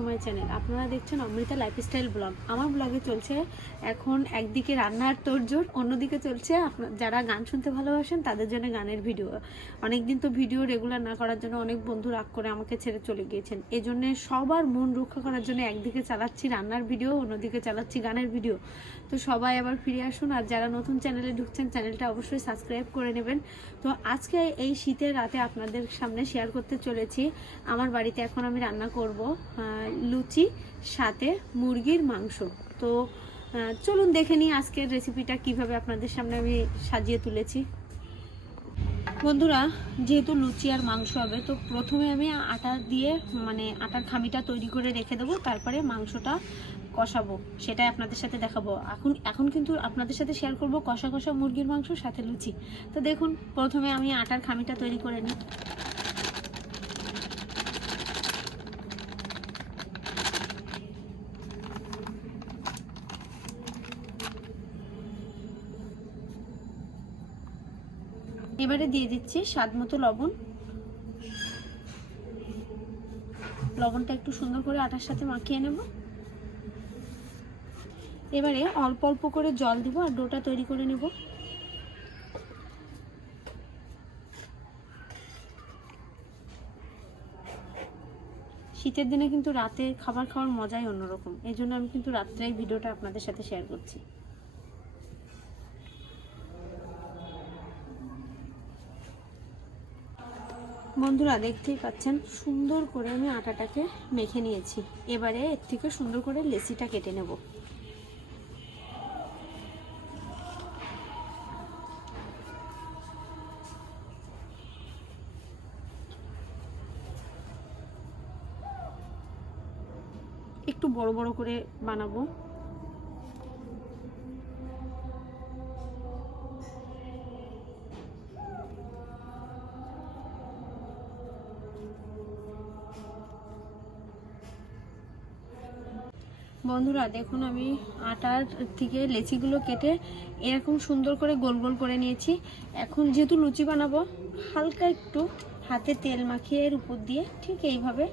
To my channel. আপনারা দেখছেন Amrita lifestyle blog. আমার ব্লগে চলছে এখন একদিকে রান্নার তোড়জোড়, অন্যদিকে চলছে যারা গান শুনতে ভালোবাসেন তাদের জন্য গানের ভিডিও। অনেকদিন তো ভিডিও রেগুলার না করার জন্য অনেক বন্ধু রাগ করে আমাকে ছেড়ে চলে গিয়েছেন। এই জন্যে সবার মন রক্ষা করার জন্য একদিকে চালাচ্ছি রান্নার ভিডিও, অন্যদিকে চালাচ্ছি গানের ভিডিও। তো সবাই আবার ফিরে আসুন, আর যারা নতুন চ্যানেলে ঢুকছেন চ্যানেলটা অবশ্যই সাবস্ক্রাইব করে নেবেন। তো আজকে এই শীতের রাতে আপনাদের সামনে শেয়ার করতে চলেছি আমার বাড়িতে এখন আমি রান্না করব লুচি সাথে মুরগির মাংস। তো চলুন দেখে নিই আজকের রেসিপিটা কিভাবে আপনাদের সামনে আমি সাজিয়ে তুলেছি। বন্ধুরা, যেহেতু লুচি আর মাংস হবে, তো প্রথমে আমি আটা দিয়ে আটার খামিটা তৈরি করে রেখে দেবো, তারপরে মাংসটা কষাবো, সেটাই আপনাদের সাথে দেখাবো। এখন কিন্তু আপনাদের সাথে শেয়ার করব কষা কষা মুরগির মাংস সাথে লুচি। তো দেখুন, প্রথমে আমি আটার খামিটা তৈরি করে নিই। এবারে দিয়ে দিচ্ছি স্বাদ মতো লবণ। লবণটা একটু সুন্দর করে আটার সাথে মাখিয়ে নেব। এবারে অল্প অল্প করে জল দিব আর ডোটা তৈরি করে নেব। শীতের দিনে কিন্তু রাতে খাবার খাওয়ার মজাই অন্যরকম, এই জন্য আমি কিন্তু রাত্রেই ভিডিওটা আপনাদের সাথে শেয়ার করছি। বন্ধুরা, দেখতেই পাচ্ছেন সুন্দর করে আমি আটাটাকে মেখে নিয়েছি। এবারে এর থেকে সুন্দর করে লেচিটা কেটে নেব। একটু বড় বড় করে বানাবো। বন্ধুরা দেখুন, আমি আটার থেকে লেচিগুলো কেটে এরকম সুন্দর করে গোল গোল করে নিয়েছি। এখন যেহেতু লুচি বানাবো, হালকা একটু হাতে তেল মাখিয়ে এর উপর দিয়ে ঠিক এইভাবে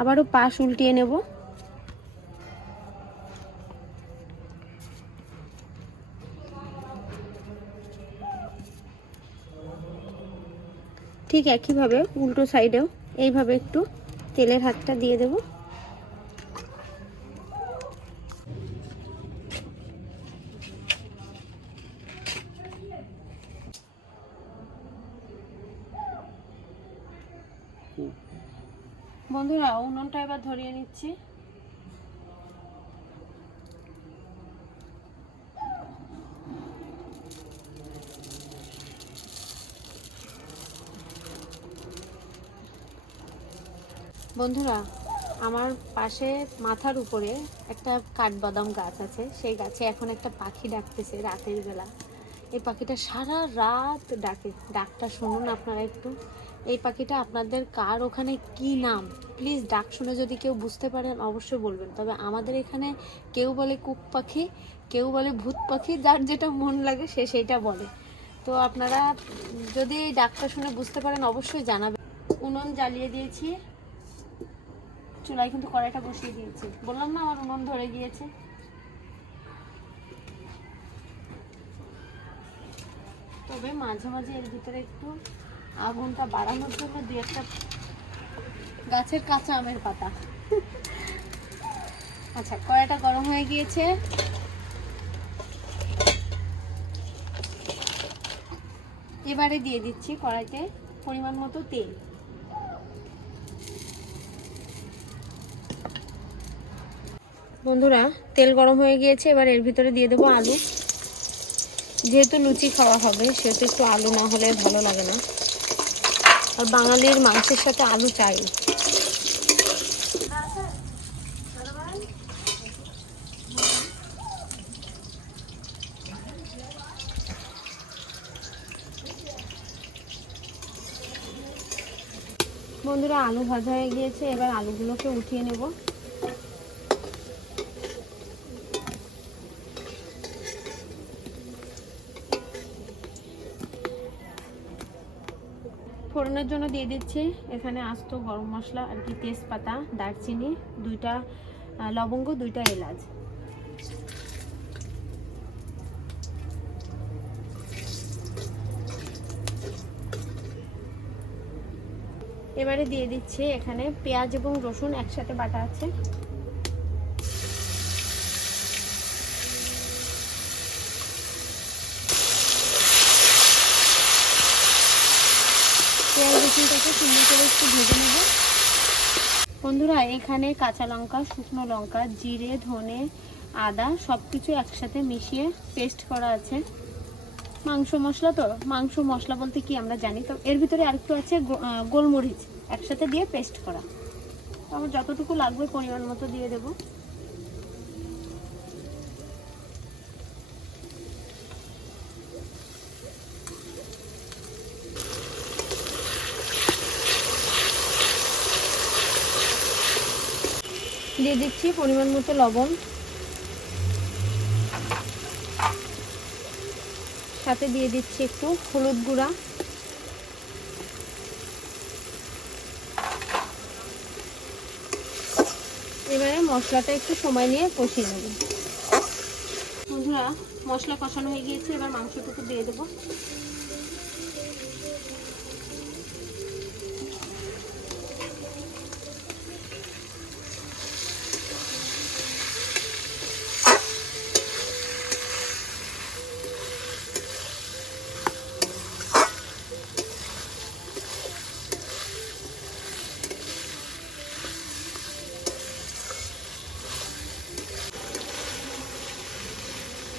আবারও পাশ উল্টিয়ে নেব। ঠিক একইভাবে উল্টো সাইডেও এইভাবে একটু তেলের হাতটা দিয়ে দেব। বন্ধুরা, উনুনটা এবার ধরিয়ে নিচ্ছি। বন্ধুরা, আমার পাশে মাথার উপরে একটা কাঠবাদাম গাছ আছে, সেই গাছে এখন একটা পাখি ডাকতেছে রাতের বেলা। এই পাখিটা সারা রাত ডাকে, ডাকটা শুনুন আপনারা একটু। এই পাখিটা আপনাদের কার ওখানে কি নাম, প্লিজ ডাক শুনে যদি কেউ বুঝতে পারেন অবশ্যই বলবেন। তবে আমাদের এখানে কেউ বলে কুক পাখি, কেউ বলে ভূত পাখি, যার যেটা মন লাগে সে সেইটা বলে। তো আপনারা যদি ডাকটা শুনে বুঝতে পারেন অবশ্যই জানাবেন। উনুন জ্বালিয়ে দিয়েছি, চুলায় কিন্তু কড়াইটা বসিয়ে দিয়েছি। বললাম না আমার উনুন ধরে গিয়েছে। তবে মাঝে মাঝে এর ভিতরে একটু আগুনটা বাড়ানোর জন্য দুই একটা গাছের কাঁচা আমের পাতা। আচ্ছা, কড়াইটা গরম হয়ে গিয়েছে। এবারে দিয়ে দিচ্ছি কড়াইতে পরিমাণ মতো তেল। বন্ধুরা, তেল গরম হয়ে গিয়েছে, এবার এর ভিতরে দিয়ে দেবো আলু। যেহেতু লুচি খাওয়া হবে সেহেতু একটু আলু না হলে ভালো লাগে না, আর বাঙালির মাংসের সাথে আলু চাই। বন্ধুরা, আলু ভাজা হয়ে গিয়েছে, এবার আলুগুলোকে উঠিয়ে নেব। ফোড়নের জন্য দিয়ে দিচ্ছি এখানে আস্ত গরম মশলা আর কি, তেজপাতা, দারচিনি, 2টা লবঙ্গ, 2টা এলাচ। এবারে দিয়ে দিচ্ছি এখানে পেঁয়াজ এবং রসুন একসাথে বাটা আছে। পেঁয়াজ রসুনটাকে সুন্দর করে একটু ভেজে নেব। বন্ধুরা এখানে কাঁচা লঙ্কা, শুকনো লঙ্কা, জিরে, ধনে, আদা সব কিছু একসাথে মিশিয়ে পেস্ট করা আছে। মাংস মশলা, তো মাংস মশলা বলতে কি আমরা জানি, তো এর ভিতরে আরেকটু আছে গোলমরিচ একসাথে দিয়ে পেস্ট করা। তো আমার যতটুকু লাগবে পরিমাণ মতো দিয়ে দেব। দিয়ে দিচ্ছি পরিমাণ মতো লবণ, সাথে দিয়ে দিচ্ছি একটু হলুদ গুঁড়া, এবারে মশলাটা একটু সময় নিয়ে কষিয়ে নেব। বন্ধুরা মশলা কষানো হয়ে গিয়েছে, এবার মাংসটুকু দিয়ে দেবো।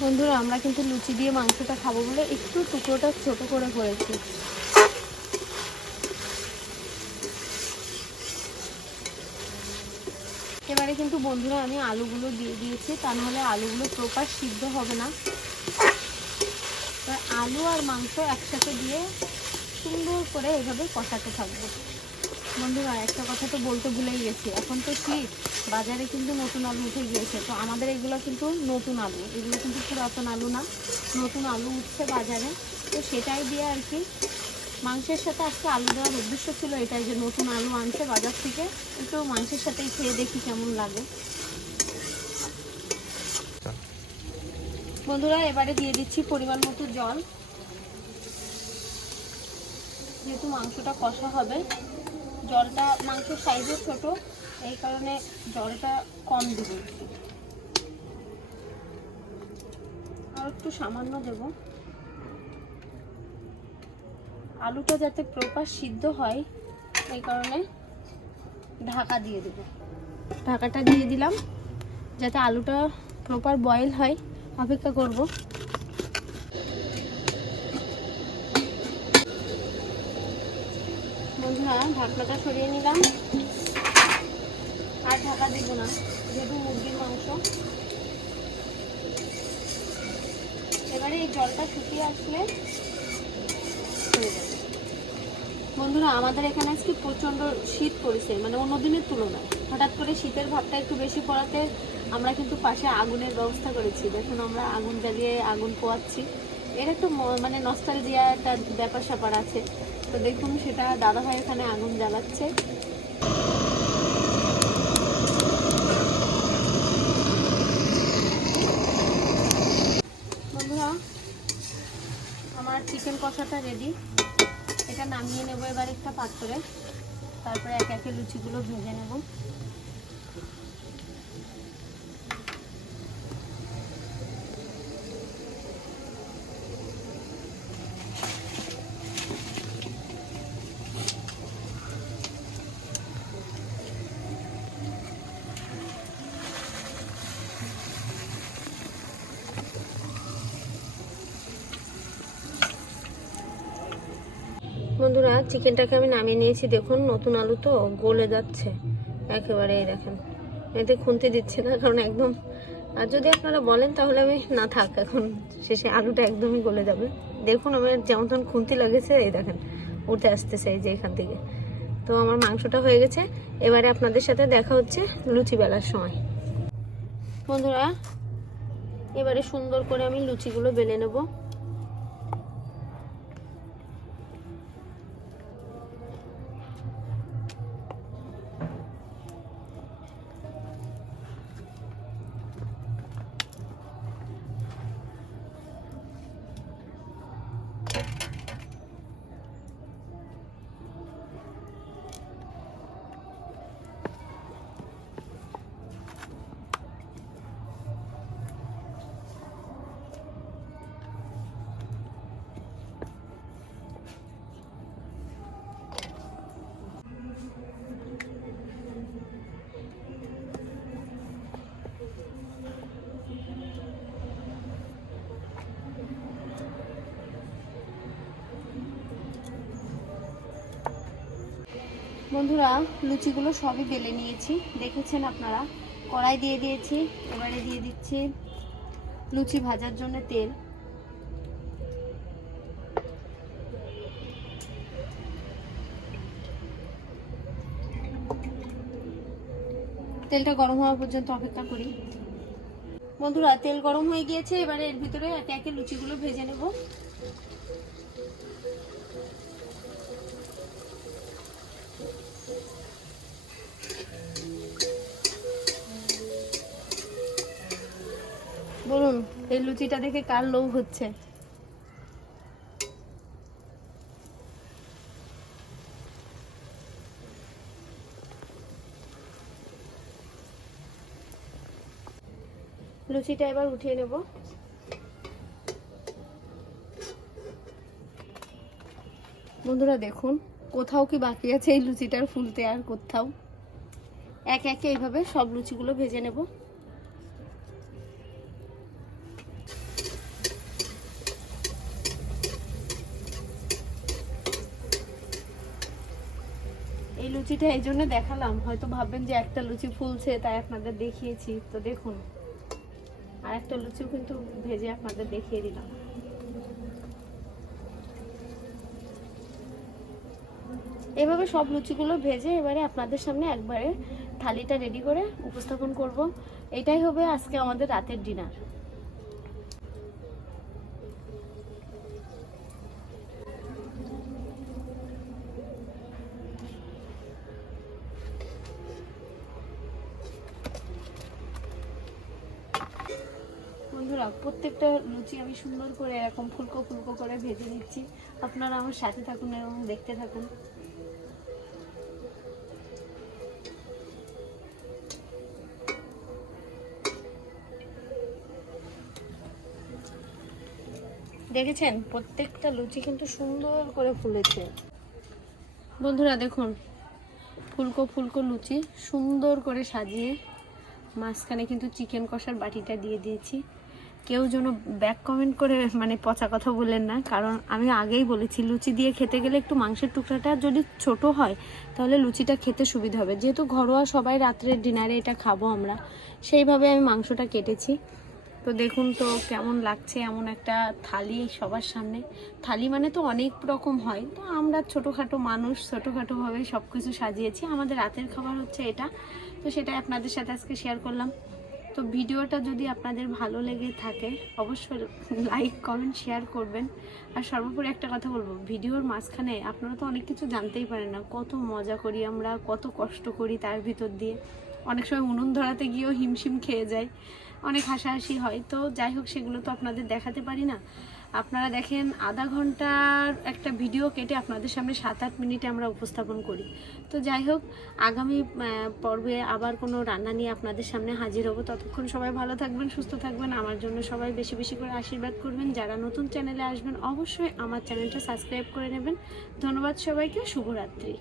বন্ধুরা আমরা কিন্তু লুচি দিয়ে মাংসটা খাবো বলে একটু টুকরোটা ছোট করে করেছি। এবারে কিন্তু বন্ধুরা আমি আলুগুলো দিয়ে দিয়েছি, তা নাহলে আলুগুলো প্রপার সিদ্ধ হবে না। আলু আর মাংস একসাথে দিয়ে সুন্দর করে এভাবে কষাতে থাকবো। বন্ধুরা একটা কথা তো বলতে ভুলেই গেছি, এখন তো শীত, বাজারে কিন্তু নতুন আলু উঠে গিয়েছে। তো আমাদের এগুলো কিন্তু নতুন আলু, এগুলো কিন্তু পুরাতন আলু না, নতুন আলু উঠছে বাজারে। তো সেটাই দিয়ে আর কি মাংসের সাথে আজকে আলু দেওয়ার উদ্দেশ্য ছিল এটাই, যে নতুন আলু আনছে বাজার থেকে, একটু মাংসের সাথেই খেয়ে দেখি কেমন লাগে। বন্ধুরা এবারে দিয়ে দিচ্ছি পরিমাণ মতো জল, যেহেতু মাংসটা কষা হবে। জলটা মাংসের সাইজও ছোট, এই কারণে জলটা কম দিব, আর একটু সামান্য দেব। আলুটা যাতে প্রপার সিদ্ধ হয় এই কারণে ঢাকা দিয়ে দেব। ঢাকাটা দিয়ে দিলাম যাতে আলুটা প্রপার বয়েল হয়, অপেক্ষা করব। বন্ধুরা ঢাকনাটা সরিয়ে নিলাম, আর ঢাকা দেব না যেহেতু মুরগির মাংস। এবারে এই জলটা শুকিয়ে আসলে হয়ে যাবে। বন্ধুরা আমাদের এখানে আজকে প্রচণ্ড শীত পড়েছে, মানে অন্য দিনের তুলনায়। হঠাৎ করে শীতের ভাবটা একটু বেশি পড়াতে আমরা কিন্তু পাশে আগুনের ব্যবস্থা করেছি। দেখুন আমরা আগুন জ্বালিয়ে আগুন পোয়াচ্ছি। এর একটু মানে নস্টালজিয়া একটা ব্যাপার স্যাপার আছে। তো দেখুন সেটা দাদাভাই এখানে আগুন জ্বালাচ্ছে। বন্ধুরা আমার চিকেন কষাটা রেডি, এটা নামিয়ে নেব এবার একটা পাত্রে, তারপরে একে একে লুচিগুলো ভেজে নেব। বন্ধুরা চিকেনটাকে আমি নামিয়ে নিয়েছি, দেখুন নতুন আলু তো গলে যাচ্ছে একেবারে, এই দেখেন এতে খুন্তি দিচ্ছে না, কারণ একদম, আর যদি আপনারা বলেন তাহলে আমি না থাক, এখন শেষে আলুটা একদমই গলে যাবে। দেখুন আমার যেমন তেমন খুন্তি লাগেছে, এই দেখেন উঠে আসতেছে এই যে এখান থেকে। তো আমার মাংসটা হয়ে গেছে, এবারে আপনাদের সাথে দেখা হচ্ছে লুচি বেলার সময়। বন্ধুরা এবারে সুন্দর করে আমি লুচিগুলো বেলে নেব। বন্ধুরা লুচিগুলো সবই বেলে নিয়েছি, দেখেছেন আপনারা। কড়াই দিয়ে দিয়েছি, এবারে দিয়ে দিচ্ছি লুচি ভাজার জন্য তেল। তেলটা গরম হওয়া পর্যন্ত অপেক্ষা করি। বন্ধুরা তেল গরম হয়ে গিয়েছে, এবারে এর ভিতরে একে একে লুচিগুলো ভেজে নেব। বলুন এই লুচিটা দেখে কার লোভ হচ্ছে? লুচিটা এবার উঠিয়ে নেব। বন্ধুরা দেখুন কোথাও কি বাকি আছে এই লুচিটার ফুলতে, আর কোথাও। এক একে এইভাবে সব লুচিগুলো ভেজে নেব। এই লুচিটা এই জন্য দেখালাম, হয়তো ভাববেন যে একটা লুচি ফুলছে তাই আপনাদের দেখিয়েছি। তো দেখুন আর একটা লুচিও কিন্তু ভেজে আপনাদের দেখিয়ে দিলাম। এভাবে সব লুচিগুলো ভেজে এবারে আপনাদের সামনে একবারে থালিটা রেডি করে উপস্থাপন করব। এটাই হবে আজকে আমাদের রাতের ডিনার। বন্ধুরা প্রত্যেকটা লুচি আমি সুন্দর করে এরকম ফুলকো ফুলকো করে ভেজে নিচ্ছি। আপনারা আমার সাথে থাকুন এবং দেখতে থাকুন। দেখেছেন প্রত্যেকটা লুচি কিন্তু সুন্দর করে ফুলেছে। বন্ধুরা দেখুন ফুলকো ফুলকো লুচি সুন্দর করে সাজিয়ে মাঝখানে কিন্তু চিকেন কষার বাটিটা দিয়ে দিয়েছি। কেউ যেন ব্যাক কমেন্ট করে মানে পচা কথা বললেন না, কারণ আমি আগেই বলেছি লুচি দিয়ে খেতে গেলে একটু মাংসের টুকরাটা যদি ছোট হয় তাহলে লুচিটা খেতে সুবিধা হবে। যেহেতু ঘরোয়া সবাই রাত্রের ডিনারে এটা খাবো আমরা, সেইভাবে আমি মাংসটা কেটেছি। তো দেখুন তো কেমন লাগছে এমন একটা থালি সবার সামনে। থালি মানে তো অনেক রকম হয়, তো আমরা ছোটোখাটো মানুষ ছোটোখাটোভাবে সব কিছু সাজিয়েছি। আমাদের রাতের খাবার হচ্ছে এটা, তো সেটাই আপনাদের সাথে আজকে শেয়ার করলাম। তো ভিডিওটা যদি আপনাদের ভালো লেগে থাকে অবশ্যই লাইক কমেন্ট শেয়ার করবেন। আর সর্বোপরি একটা কথা বলবো, ভিডিওর মাঝখানে আপনারা তো অনেক কিছু জানতেই পারেন না, কত মজা করি আমরা, কত কষ্ট করি তার ভিতর দিয়ে। অনেক সময় উনুন ধরাতে গিয়েও হিমশিম খেয়ে যায়, অনেক হাসাহাসি হয়। তো যাই হোক সেগুলো তো আপনাদের দেখাতে পারি না। আপনারা দেখেন আধা ঘন্টার একটা ভিডিও কেটে আপনাদের সামনে 7-8 মিনিটে আমরা উপস্থাপন করি। তো যাই হোক আগামী পর্বে আবার কোনো রান্না নিয়ে আপনাদের সামনে হাজির হব। ততক্ষণ সবাই ভালো থাকবেন, সুস্থ থাকবেন। আমার জন্য সবাই বেশি বেশি করে আশীর্বাদ করবেন। যারা নতুন চ্যানেলে আসবেন অবশ্যই আমার চ্যানেলটা সাবস্ক্রাইব করে নেবেন। ধন্যবাদ সবাইকে, শুভরাত্রি।